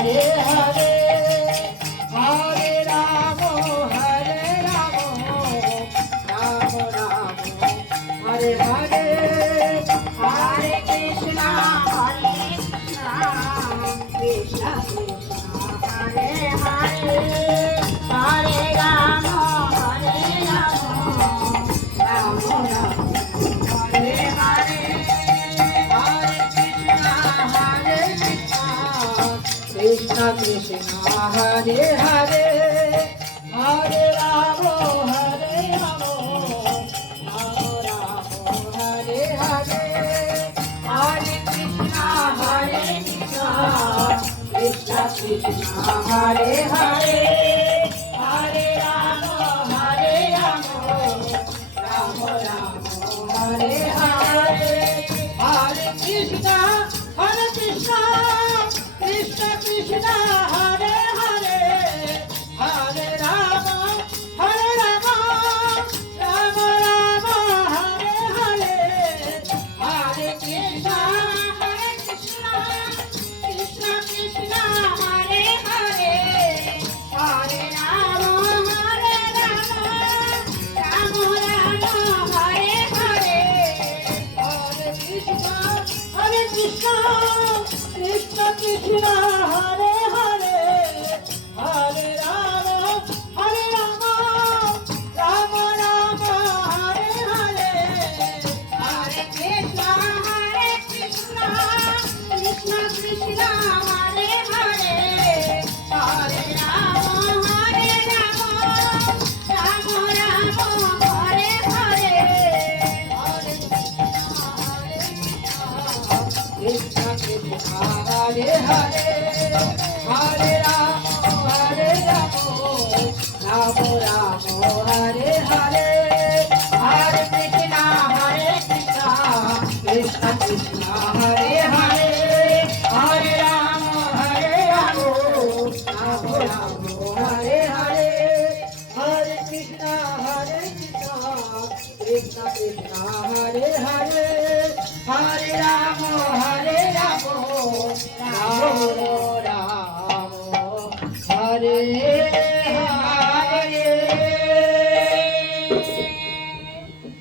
Krishna Hare Hare Hare Rama Hare Rama Rama Rama Hare Hare Hare Krishna Krishna Krishna Hare Hare Hare Rama Hare Rama Rama Rama Hare Hare Hare Krishna Krishna Krishna Hare Hare Hare Rama Hare Rama Rama Rama Hare Hare Hare Krishna Krishna Krishna Hare Hare Hare Rama Hare Rama Rama Rama Hare Hare Hare Krishna Krishna Krishna Hare Hare Hare Rama Hare Rama Rama Rama Hare Hare Hare Krishna Krishna Krishna Hare Hare Hare Rama Hare Rama Rama Rama Hare Hare Hare Krishna Krishna Hare Hare Hare Rama Hare Rama Rama Rama Hare Hare Hare Krishna Krishna Krishna